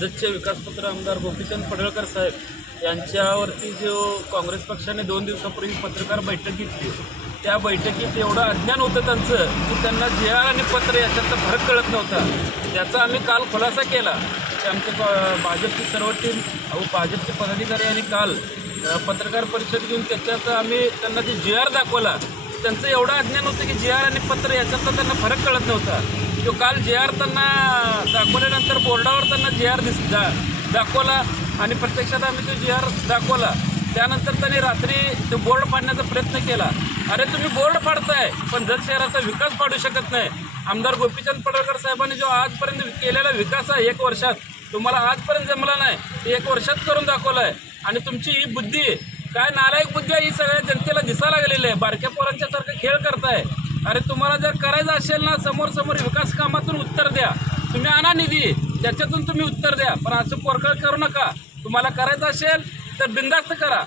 जतचे विकासपत्र आमदार गोपीचंद पडळकर साहेब यांच्यावरती जो काँग्रेस पक्षाने दोन दिवसापूर्वी पत्रकार बैठक घेतली त्या बैठकीत एवढं अज्ञान होतं त्यांचं की त्यांना जे आर आणि पत्र याच्यातला फरक कळत नव्हता. त्याचा आम्ही काल खुलासा केला की आमचे भाजपची सर्व टीम अहो भाजपचे पदाधिकारी यांनी काल पत्रकार परिषद घेऊन त्याच्यात आम्ही त्यांना जे जी आर दाखवला त्यांचं एवढं अज्ञान होतं की जे आर आणि पत्र याच्यातला त्यांना फरक कळत नव्हता. तो काल जे आर त्यांना दाखवल्यानंतर बोर्डावर त्यांना जे आर दिस दा दाखवला आणि प्रत्यक्षात आम्ही तो जे आर दाखवला. त्यानंतर त्यांनी रात्री तो बोर्ड फाडण्याचा प्रयत्न केला. अरे तुम्ही बोर्ड फाडताय पण जत शहराचा विकास पाडू शकत नाही. आमदार गोपीचंद पडळकर साहेबांनी जो आजपर्यंत केलेला विकास आहे एक वर्षात तुम्हाला आजपर्यंत जमला नाही. ते एक वर्षात करून दाखवलं आहे आणि तुमची ही बुद्धी काय नालायक बुद्धी आहे? ही सगळ्या जनतेला दिसा लागलेली आहे. बारक्या पोरांच्यासारखं खेळ करताय. अरे तुम्हाला जर करायचं असेल ना समोर समोर विकास कामातून उत्तर द्या. तुम्ही आणा निधी त्याच्यातून तुम्ही उत्तर द्या. पण असं पोरकळ करू नका. तुम्हाला करायचं असेल तर बिंदास्त करा.